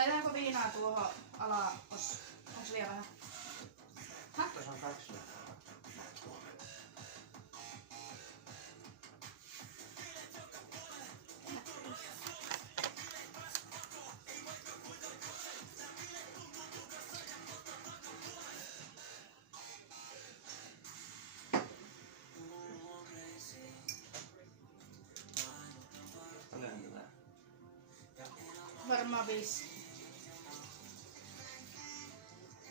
Laitetaanko viinaa tuohon onks liian vähän? Häh? Tuossa on 2. Varmaan 5.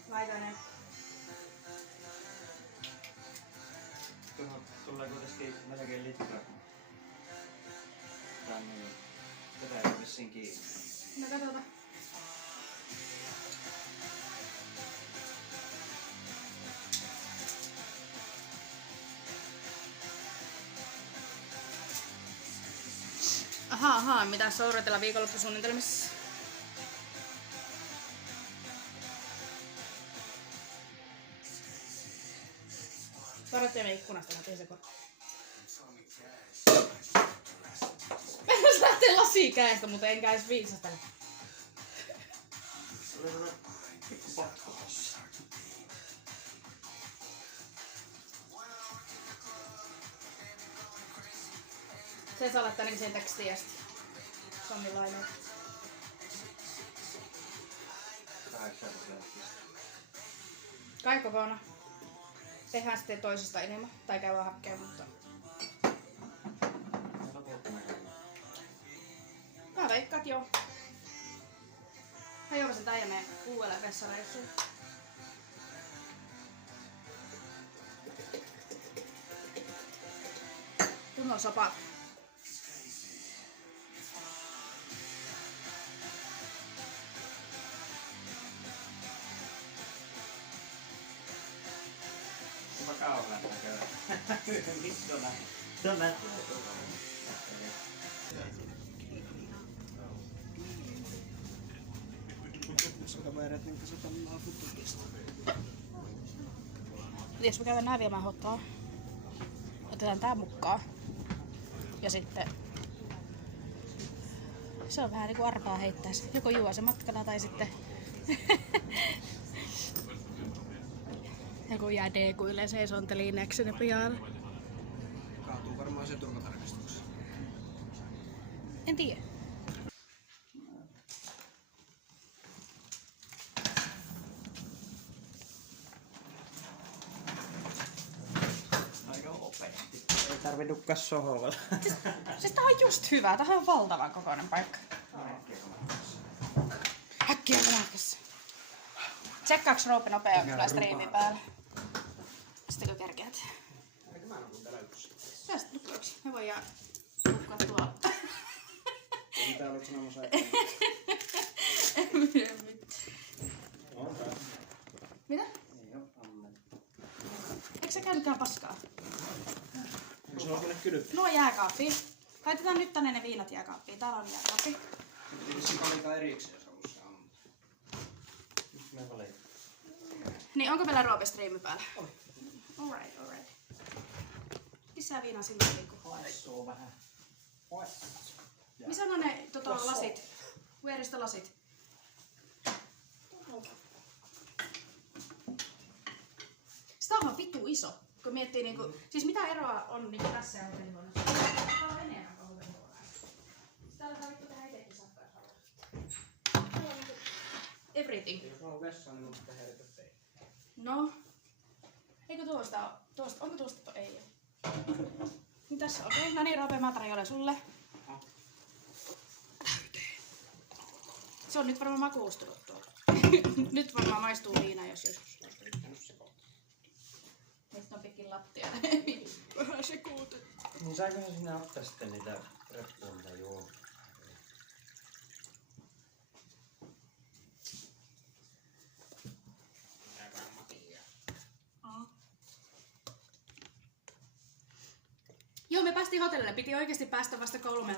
Laita ne. Tuohon tulee kuitenkin melkein litra. Tää niin. Tätä ei vissiin kiinni. No katsotaan. Ahaa, mitä sourotella viikonloppusuunnitelmissa? Varoittemme ikkunasta, mä tein se korva. Mennäs lähtee lasia käestä, mutta enkä edes viisastele. Tulee semmonen pikku patko tossa. Se saa laittaa ainakin sen tekstiästi. Sonnilainen. 8%. Kai kokonaan. Tehdään sitten toisesta enemmän. Tai käydään hakkeen, mutta... Mä veikkaat joo. Hajoako se tää ja mene uudelle vessareissuun? Tunnon sopat. Onpa kauhean näköinen. Miksi on näin? Se on näin. Sokavereiden kanssa pannaan futukista. Jos me käydään nää viemään hotaa, otetaan tää mukaan. Ja sitten se on vähän niinku arpaa heittäis. Joko juo se matkalla tai sitten joku jää deekuille seisontelineeksi sinne pihalle. Kaatuu varmaan se turvatarkastuksessa. En tiedä. Aika nopeasti. Ei tarvi nukkaa sohvalla. Siis tää on just hyvä. Tää on valtavan kokoinen paikka. Äkkiä matkassa. Tsekkaaks Roope nopea kyllä striimin päälle? Sitten kun kerkeät. Eikö mä nukun täällä yksin? Päästä nukkuaksi. Me voidaan nukkua tuolla. Mitä olit sanomassa aikaan? On tää. Mitä? Ei oo ammel. Eikö sä käynytkään paskaa? Onko sulla tuonne kylpy? Nuo jääkaappiin. Laitetaan nyt tänne ne viinat jääkaappiin. Täällä on jääkaappi. Ei vissiin valita erikseen, jos haluaa se ammel. Nyt me valitaan. Niin, onko meillä Roope striimi päällä? Oli. Alright. Lisää viinaa silloin liikkuu. Haissuu vähän. Missä on ne lasit? Vieristä lasit. Sitä on vittu iso. Kun miettii niinku, siis mitä eroa on niinku tässä ja hotellihuoneessa? Tää on enemmän kuin hotellihuoneessa. Täällä saa vittu tehdä itekin sakkaa. Täällä on niinku everything. Jos on vessa, niin mun tehdä eri teitä. No. Eikö tuosta onko tuosta ei oo. Niin tässä, okei. No niin, Roope, mä tarjoilen sulle. Täyteen. Se on nyt varmaan makuustunut tuolla. Nyt varmaan maistuu viina, jos joskus. Nyt on pitkin lattia. Vähän sekuutettu. Niin saiköhän sinä ottaa sitten niitä reppuun mitä juo? Joo, me päästiin hotellille. Piti oikeasti päästä vasta 3.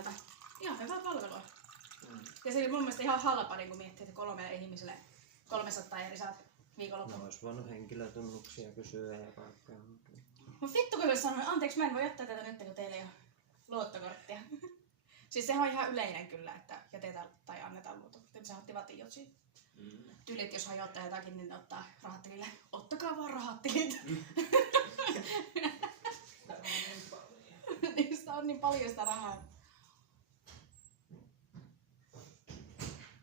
Ihan hyvää palvelua. Ja se oli mun mielestä ihan halpa, niin kun miettii, että 3 ihmiselle 300 eri saat viikonloppuun. No ois voinut henkilötunnuksia kysyä ja kaikkea. Mut vittu kun olisi sanonut, anteeksi mä en voi jättää tätä nyt, kun teillä ei ole luottokorttia. Siis sehän on ihan yleinen kyllä, että jätetään tai annetaan luoto. Se otti vatiin siitä. Tyylit, jos hajottaa jotakin, niin ne ottaa rahattilille. Ottakaa vaan rahattilit. Niistä on niin paljon sitä rahaa.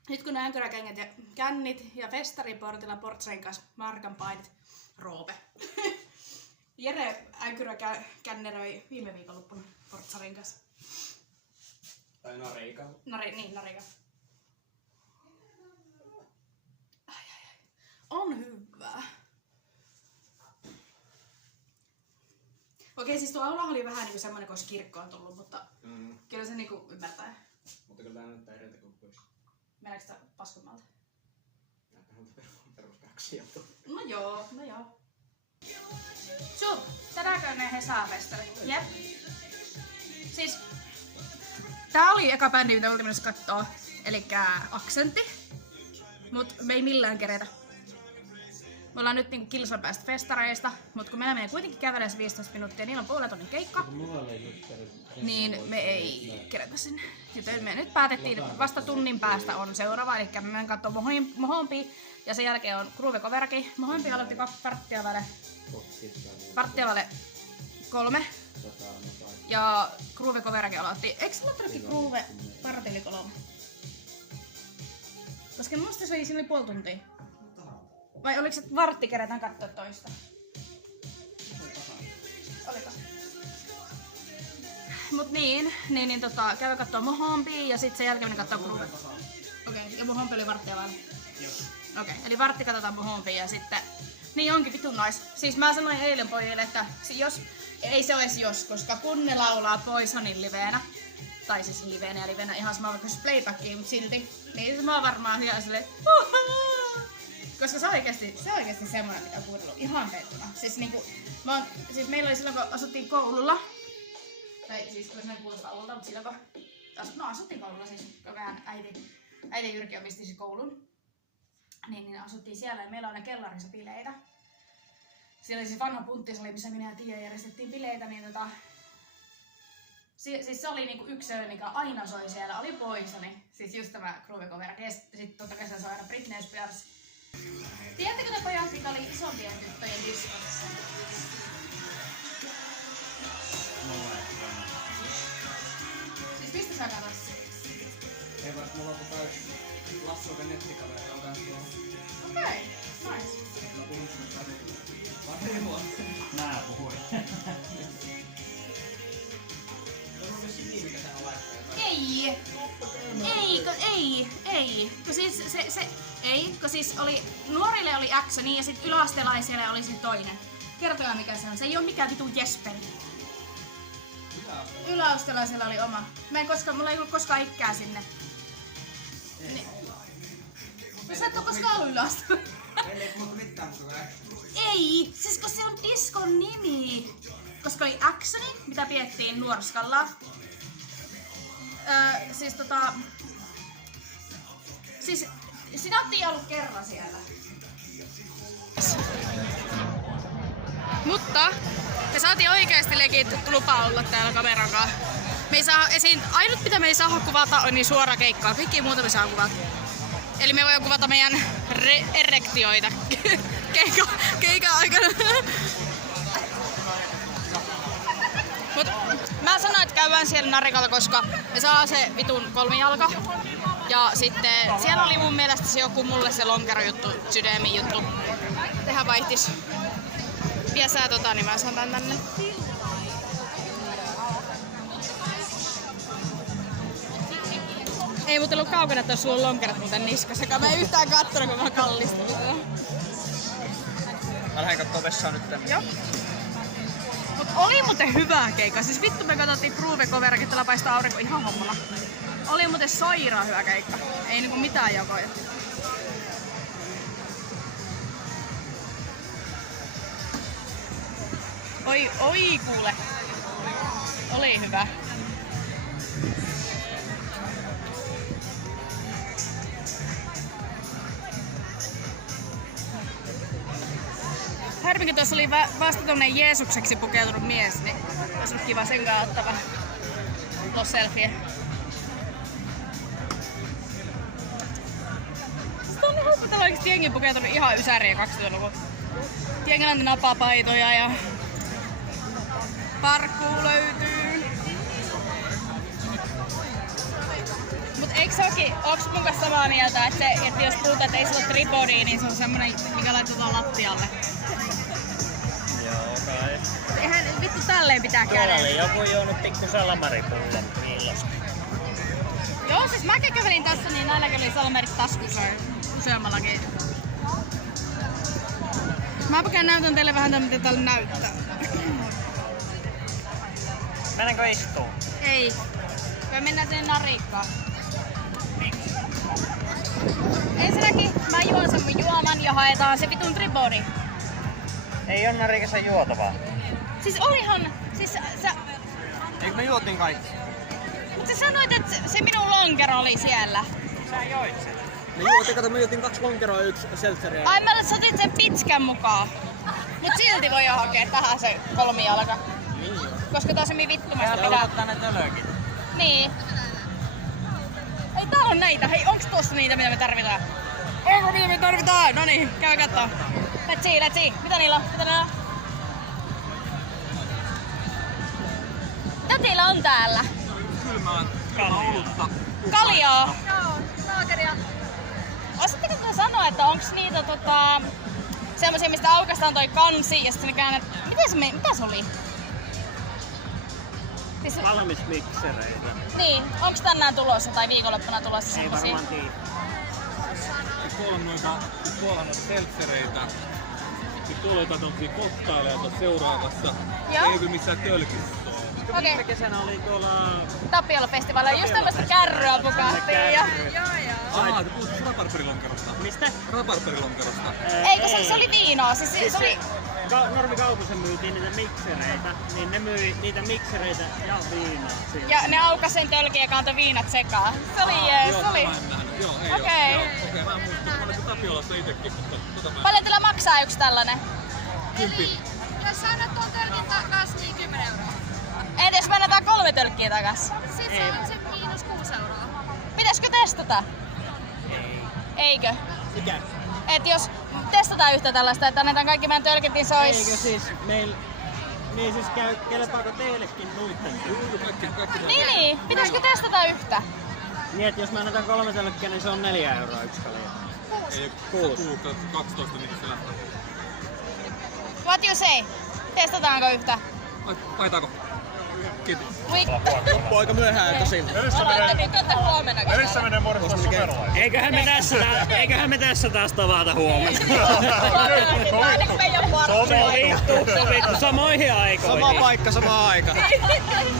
Nyt kun ne änkyräkengät ja kännit ja festariportilla Portsarin kanssa Markan painit, Roope. Jere änkyrä-känneröi viime viikonloppuna Portsarin kanssa. Tai Narika. Narika. Ai. On hyvää. Okei, siis tuo aula oli vähän niinku semmonen, kun olisi kirkkoon tullut, mutta kyllä se niinku ymmärtää. Mutta kyllä tää näyttää eriltä kuin pois. Meneekö sitä paskumalta? Näyttää peruskaksia. No joo. Sup, tänäänkö ne Hesa-festari? Jep. Siis tää oli eka bändi, mitä oltiin mennessä kattoo. Elikkä Aksentti. Mut me ei millään keretä. Me ollaan nyt niinku kilsan päästä festareista, mut kun meillä menee kuitenkin kävelee 15 minuuttia, niillä on puolen tunnin keikka, niin me ei kerätä sinne. Joten me nyt päätettiin, vasta tunnin päästä on seuraava, eli me menen kattoo Mohompi ja sen jälkeen on Groove Coverkin. Mohompi aloitti varttia vaille 3 ja Groove Coverkin aloitti. Eikö se aloittanutkin Groove vartille 3? Koska musta se oli puoli tuntia. Vai oliko se vartti kerätään katsoa toista? Oliko? Mut käy kattoo Mohompia ja sit sen jälkeen menen kattoo Groove. Okei, ja Mohompi oli varttia vaille. Okei, eli vartti katsotaan Mohompia ja sitten... Niin onkin vitun nais. Siis mä sanoin eilen pojille, että jos... Ei se ois jos, koska kun ne laulaa Poisonin liveenä, tai siis liveenä ihan sama vaikka playbackiin, mut silti, niin mä oon varmaan hyvä silleen, koska se on oikeesti semmoinen, mitä on kuunnellut ihan pettuna. Siis meillä oli silloin, kun asuttiin koululla, tai siis kun se kuulostaa oululta, mutta silloin kun asuttiin koululla, siis kun meidän äiti Jyrki omisti siis koulun, niin asuttiin siellä ja meillä oli kellarissa bileitä. Siellä oli siis vanha punttisali, missä minä ja Tiia järjestettiin bileitä, niin siis se oli niinku yksi sellainen, mikä aina soi siellä, oli Poisoni, siis just tämä Groove Cover, ja sitten totta kai se soi aina Britney Spears. Tiedättekö te pojat, mikä oli isompien tyttöjen diskossa? Siis mistä sä katsot? Ei vaan, mulla on Lassuuden nettikaveri, on kans tuolla. Okei, nice. Mä puhun sun kaverilla. Mä puhuin. Tämä on myös se niin, mikä tää on laittaa. Ei. Kun siis oli, nuorille oli Actioni ja sit yläastelaisille oli sit toinen. Kertokaa mikä se on. Se ei oo mikään vitun Jesperi. Yläastelaisilla oli oma. Mulla ei ollut koskaan ikkää sinne. Sä et oo koskaan ollut yläastelaisilla. Ei, siis kun se on diskon nimi. Koska oli Actioni, mitä piettiin Nuorskalla. Siis sinä oot Tiia ollut kerran siellä. Mutta me saatiin oikeesti legit lupa olla täällä kameran kanssa. Me ei saa ainut mitä me ei saa kuvata on niin suora keikkaa. Kaikki muuta me saa kuvata. Eli me voidaan kuvata meidän erektioita keikan aikana. Mut mä sanoin, että käydään siellä Narikalla, koska me saa se vitun kolmijalka. Ja sitten siellä oli mun mielestä se joku mulle se lonkerojuttu, sydämin juttu. Tehän vaihtis. Vie sä niin mä saan tän tänne. Ei muuten ollut kaukana, että sulla on lonkerat muuten niskassa. Mä en yhtään kattonut, kun mä kallistun. Mä lähden kattoo vessaan nyt tänne. Joo. Mut oli muuten hyvää keikka. Siis vittu me katsottiin Groove Coverakin, täällä paistaa aurinko ihan hommalla. Oli muuten sairaan hyvä keikka. Ei niinku mitään jakoja. Oi kuule. Oli hyvä. Harminkin tuossa oli vasta tommonen Jeesukseksi pukeutunut mies, niin olisi ollut kiva sen kanssa ottaa vähän selfie. oikeesti jengi pukeutunut ihan ysäriä 2000-luvulla. Jengi näitä napapaitoja ja parkkuu löytyy. Mut eikö se ookin, onks mun kanssa samaa mieltä, että jos puhutaan, että ei se ole tripodia, niin se on semmonen, mikä laitetaan lattialle? Joo, kai. Eihän vittu tälleen pitää käydä. Tuolla oli joku juonut pikku salamaripullon viilosta. Joo, siis mäkin kävelin tässä, niin näilläkin oli salamarit taskussa useammallakin. Mäpä käyn näytän teille vähän mitä täällä näyttää. Mennäänkö istuun? Ei. Me mennään sinne narikkaan. Ensinnäkin mä juon sen mun juoman ja haetaan se vitun tripodi. Ei oo narikassa juotavaa. Siis olihan, siis sä... Eikö me juotiin kaikki? Mut sä sanoit, että se minun lonkero oli siellä. Sä joit sen. Me juotiin 2 lonkeroa ja 1 seltseriä. Ai mä otin sen pitskän mukaan. Mut silti voi hakea tähän se kolmijalka. Niin. Koska tää on semmin vittumasta Pitää pitää. ottaa ne tölökin. Niin. Ei täällä on näitä. Hei, onks tuossa niitä mitä me tarvitaan? Onko niitä me tarvitaan? Noniin, käy kattoo. Let's see. Mitä niillä on? Mitä teillä on täällä? Kylmää olutta. Kaljaa. Joo, laakeria. Osaatteko te sanoa, että onks niitä semmosia, mistä aukaistaan toi kansi ja sitten käännät... Mitä se oli? Siis... Valmis miksereitä. Niin, onks tänään tulossa tai viikonloppuna tulossa Ei semmosia? varmaan tiedä. Tuolla on noita seltsereitä. Sitten tuolla on tommosia koktaileja tuossa seuraavassa. Joo. Ei kyllä missään tölkissä. Okei. Viime kesänä oli tuolla... Tapiola-festivaalilla just tämmöstä kärryä pukahtiin ja... Ai, te puhutte raparperilonkerosta. Mistä? Raparperilonkerosta. Eikö se oli viinoa? Siis se oli... Normikaupassa myytiin niitä miksereitä, niin ne myi niitä miksereitä ja viinaa siellä. Ja ne aukas sen tölkin ja kantoi viinat sekaan. Se oli jees, se oli... Mä en nähnyt. Joo, ei Okei. oo. Okei, mä en muista. Mä olin Tapiolassa itekin, mutta mä Paljon teillä maksaa yksi tällainen? 10. Jos sä annat tuon tölkin takas, niin 10 €. Entä jos me annetaan 3 tölkkiä takas? Sitten se on se miinus 6 €. Pitäisikö testata? Ei. Eikö? Mikä? Et jos testataan yhtä tällaista, että annetaan kaikki meidän tölkit, niin se ois... Eikö siis meil... Niin siis kelpaako teillekin nuitten? Kaikki Niin, pitäisikö testata yhtä? Niin, että jos mä annetaan 3 tölkkiä, niin se on 4 € yksi kalja. Ei, 12 niin se lähtee. What you say? Testataanko yhtä? Laitaanko? Kiitos. Loppu aika myöhään tosin. Aloitte niin tätä huomenna. Erissä menee muodostaa superlainen. Eiköhän me tässä taas tavata huomenna. Ainakin meidän Sovittu samoihin aikoihin. Sama paikka, sama aika.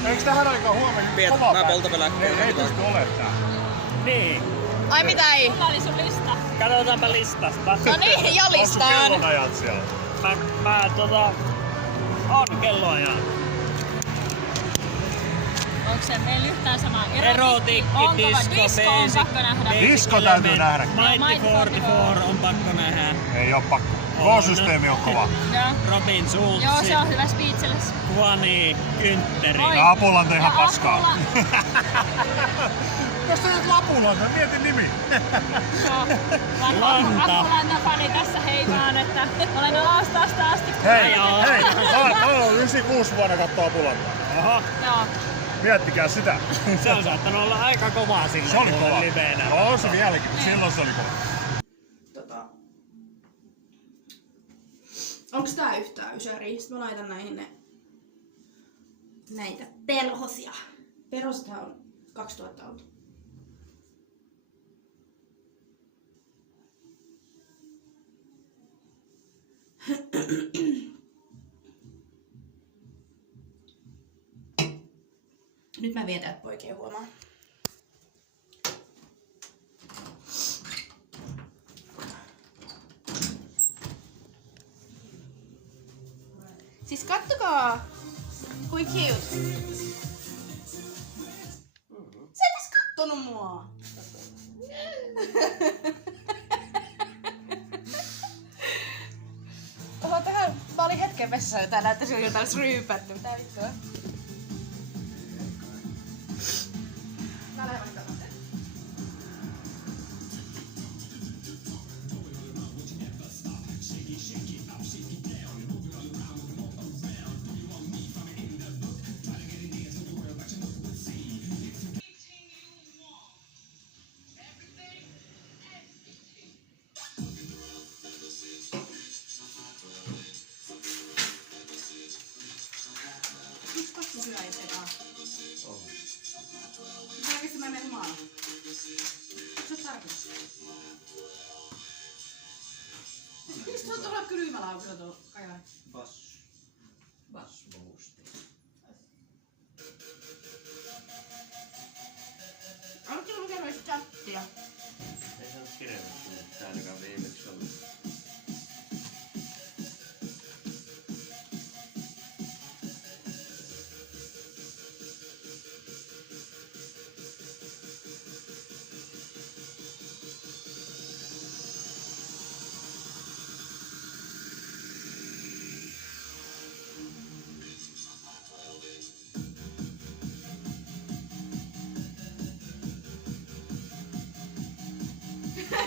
Eikö tähän aikaan huomenna Piet, kova mä päivä? poltan vielä. Ei pysty olemaan tää. Niin. Ai mitä ei? Mulla oli sun lista. Katsotaanpa listasta. No niin, ja Onko sun listaan. kellonajat siellä? On kelloajan. Onko se meillä yhtään sama? Erotiikki, disco, on pakko nähdä. Disco täytyy nähdä. Mighty 44 on pakko nähdä. Ei oo pakko. K-systeemi on kova. Joo. Robin Schulz. Joo, se on hyvä speechless. Juani Güntteri. Oi. Ja Apulanta ihan Ja paskaa. Apula. Jos sä nyt Lapulanta, mietin nimi. Apulanta fani tässä heimaan, että olen alastasta asti. Hei, Joo. hei. Mä oon 96 vuonna kattoo Apulantaa. Oho, Joo. Miettikää sitä. se on saattanut olla aika kovaa sillä Se oli kova. liveenä. On se vieläkin, mutta silloin se oli kova. Onks tää yhtään ysäriä? Sitten mä laitan näihin näitä perhosia. Perhosethan on 2000 oltu. Nyt mä vietän, että poikia huomaa. Siis kattokaa, kuin cute. Sä et edes kattonut mua. Oho, tähän mä olin hetken vessassa ja tää näyttäisi jo jotain ryypätty. Mitä vittua? Mä lähden vaikka sen. kylmää. Se on tärkeää. Miksi se on tuolla kylmällä aukilla tuolla Kajaani? Bass boosti. Oletko lukenut edes chattia? Ei se ole kirjoittu, että ainakaan viimeksi ollut.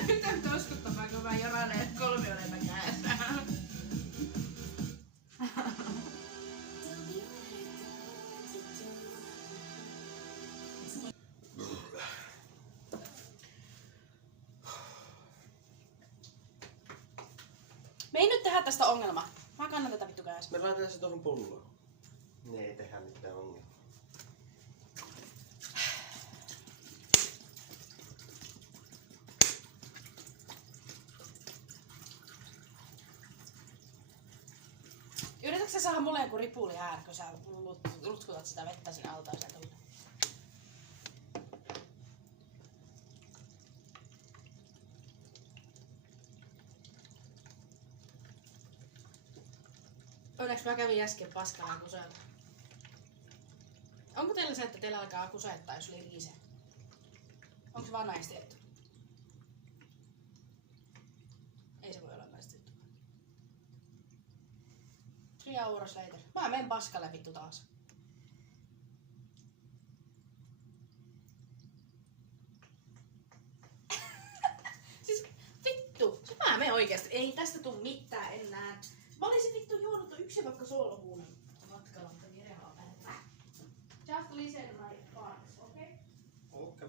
Nyt on uskottavaa, kun mä jorailen kolmioleipä kädessä. Me ei nyt tehdä tästä ongelmaa. Mä kannan tätä vittu kädessä. Me laitetaan se tohon pulloon. Ne ei tehdä mitään ongelmaa. Yritätkö sä saada mulle joku ripuli ääni, kun sä lutkutat sitä vettä sinne altaaseen tulle? Onneksi mä kävin äsken paskalla kuseella. Onko teillä se, että teillä alkaa kusettaa, jos oli riise? Onko se vaan naisten juttu? Ei se voi olla naisten juttu. 3 hours later. Mä menen paskalle vittu taas. Siis vittu, mä menen oikeesti. Ei tästä tuu mitään enää. Mä olisin vittu juonut 1 vaikka soolohuunan matkalla, mutta Jere haa päättää. Just listen my parts, okei? Okei.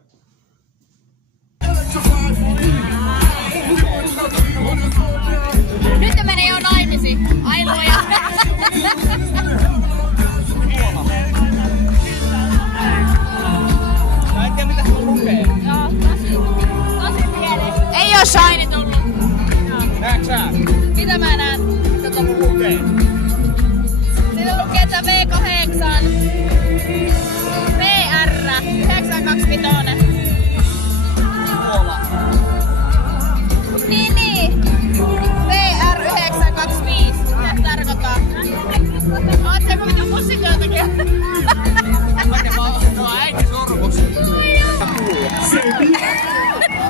Nyt ne menee jo naimisiin. Ailuja. Mä en tiedä mitä se lukee. Joo, tosi pieni. Ei oo shiny tullut. Näetkö sä? Mitä mä näen? Mitä tuolla lukee? Siinä lukee, että V8 VR 925. Tuolla. Niin. VR 925. Mitä se tarkoittaa? Oot sä kuitenkin musiikiltakin? No äiti sormus.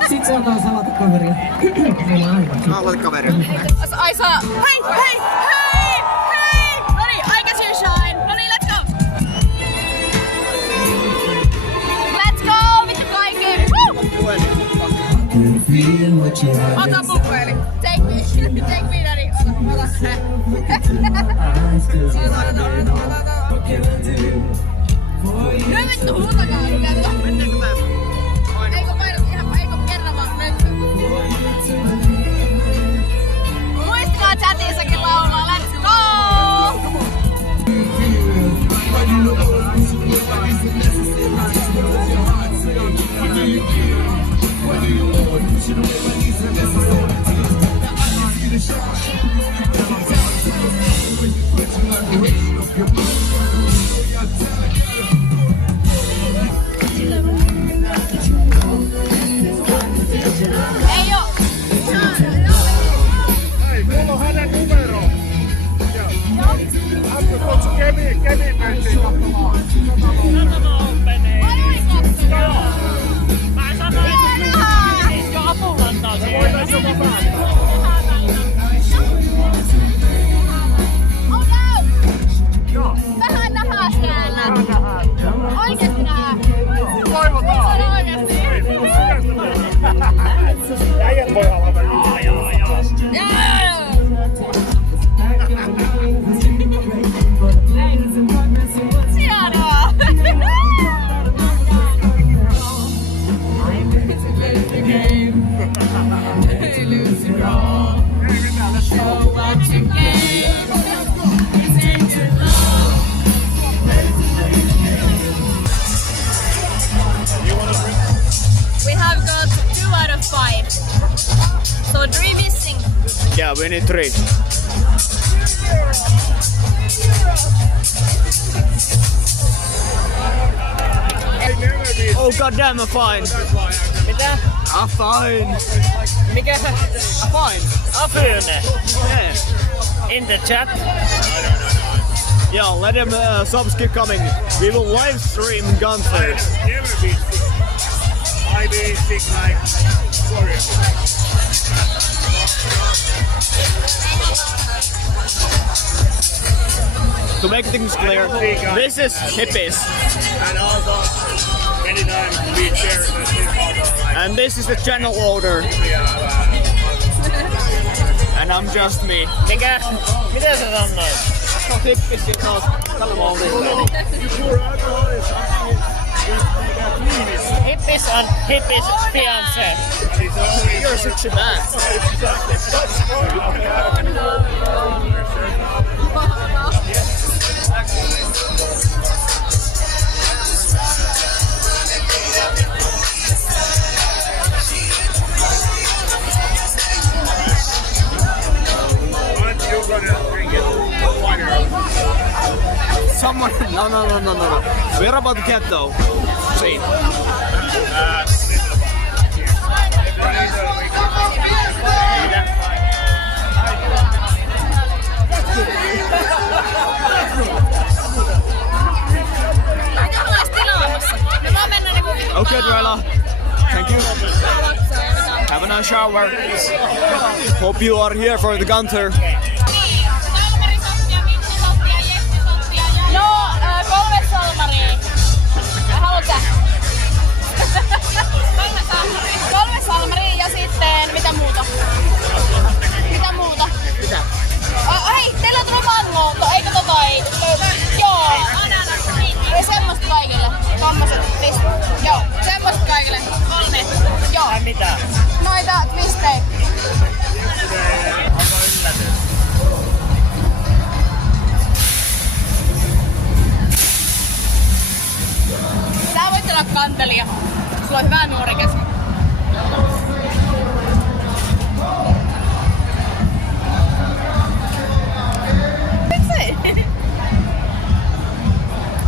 Sit se alkaa salata kaveria. Meillä on aika. Salata kaveria. Ai saa. Hei, hei, hei, hei! Noniin, aika shine. Noniin, let's go! Let's go, vittu kaikki! Woo! Ota pukueli. Take me, daddy. Ota. Nyt vittu huutakaa, Mennäänkö tää? eikö painat ihan, eikö kerran vaan nyt? Muistakaa chatissakin laulaa, let's go! Ei oo! Hei, mulla on hänen numero. Onko Kemi mentiin katsomaan? Mä sanoin, että jo apulantaa siihen. Voidaan jopa päästä. Oh no! Joo, Vähän nähdään siellä! Oikeesti nähdään! toivotaan. Se on oikeesti! Äijät voi halata. Joo! Hienoa! 5. So 3 missing. Yeah, we need 3. Oh goddamn, I'm fine. Mitä? I'm fine. Mikä? Fine. Afyne. Yeah. In the chat. Yeah, let them subs keep coming. We will live stream Gunther. Never been sick. I've been sick like warrior. To make things clear, this is hippies. And also, many times we share the same photo. Like, And this is the channel order. And I'm just me. Mikä? Mitä sä sanoit? No hippis sit taas. Tällä mä olin. Hippis on hippis fiancé. You're such a man. aren't you gonna drink it? Water. Someone. No. We're about to get though. See. Okay, Drella. Thank you. Have a nice shower. Hope you are here for the Gunther. No, 3 salmaria. Haluatko sä? 3 salmaria ja sitten mitä muuta? Mitä? Hei, teillä on tullut mango, eikö ei? Joo. Ei semmoista kaikille. Tommoset Joo, semmoista kaikille. 3. Joo. Ai mitä? Noita twistejä. Sä voit olla kantelija. Sulla on hyvä nuori käsi. Miksei?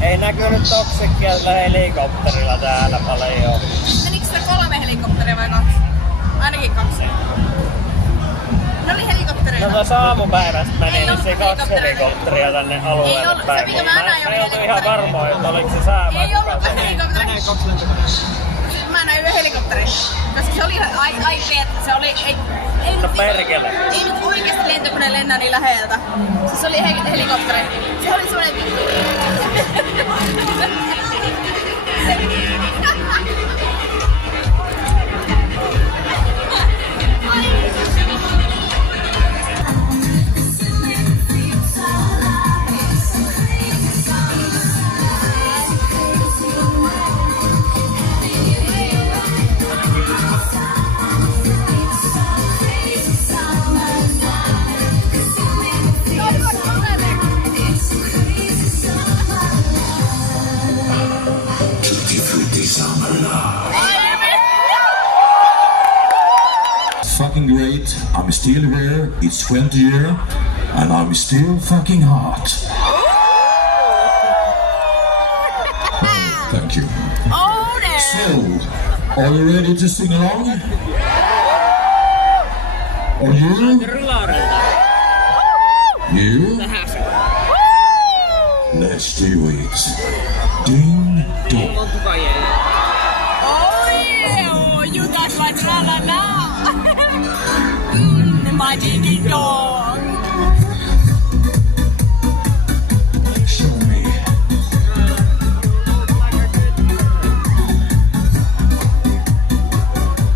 Ei näkynyt toksikkiä helikopterilla täällä paljon. Menikö se 3 helikopteria vai 2? Ainakin 2. Ne oli helikoptereita. No tuossa aamupäivästä meni Ei ollut se 2 helikoptereita. helikopteria tänne Ei alueelle ollut, päin. se mikä mä näin Mä en ollut ihan helikoptereita. varmoin, että oliko se säämatka. Ei ollutkaan helikoptereita. Mä näin yhden helikopterin. Koska se oli ai se oli ei No perkele. Ei nyt oikeesti lentokone lennä niin läheltä. Siis se oli helikopteri. Se oli semmonen... Fucking great. I'm still here. It's 20 years, and I'm still fucking hot. Thank you. Oh no! So, are you ready to sing along? Are you? You? Let's do it. Ding dong. Oh yeah! You guys like la la la! My ding ding dong! Show me.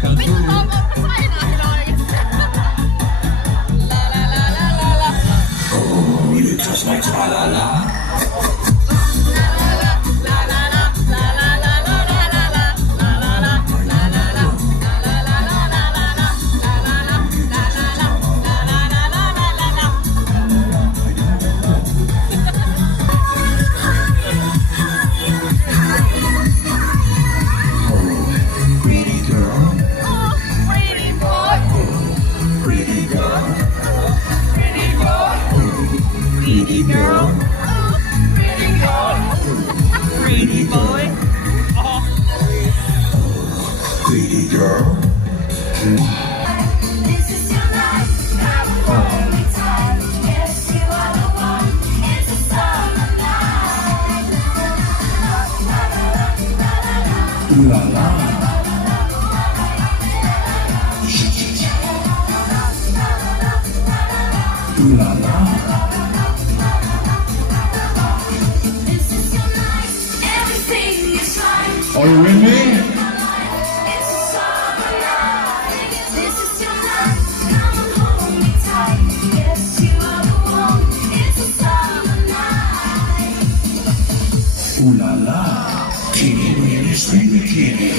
Can do it. Oh, you just like la la la. pretty girl. This is your life, come hold me tight. Yes, you are the one, it's a summer night. Ooh la la. Ooh la la. This is your night, everything is fine. Are you with me? It's a summer night. This is your night, come and hold me tight. Yes, you are the one, it's a summer night. Ooh la la. Teeny weeny spring bikini.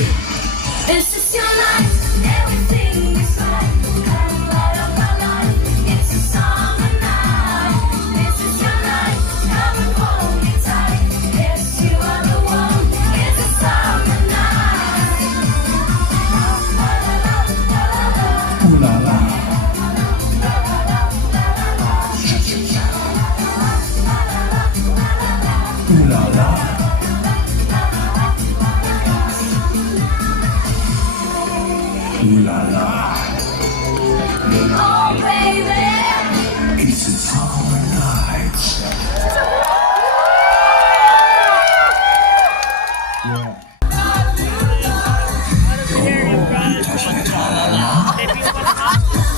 This is your night, everything is fine. Come light up my life, it's a summer night. This is your night, come and hold me tight. Yes, you are the one, it's a summer night. Ooh la la. Ooh la la. Ooh la la. Oh, baby.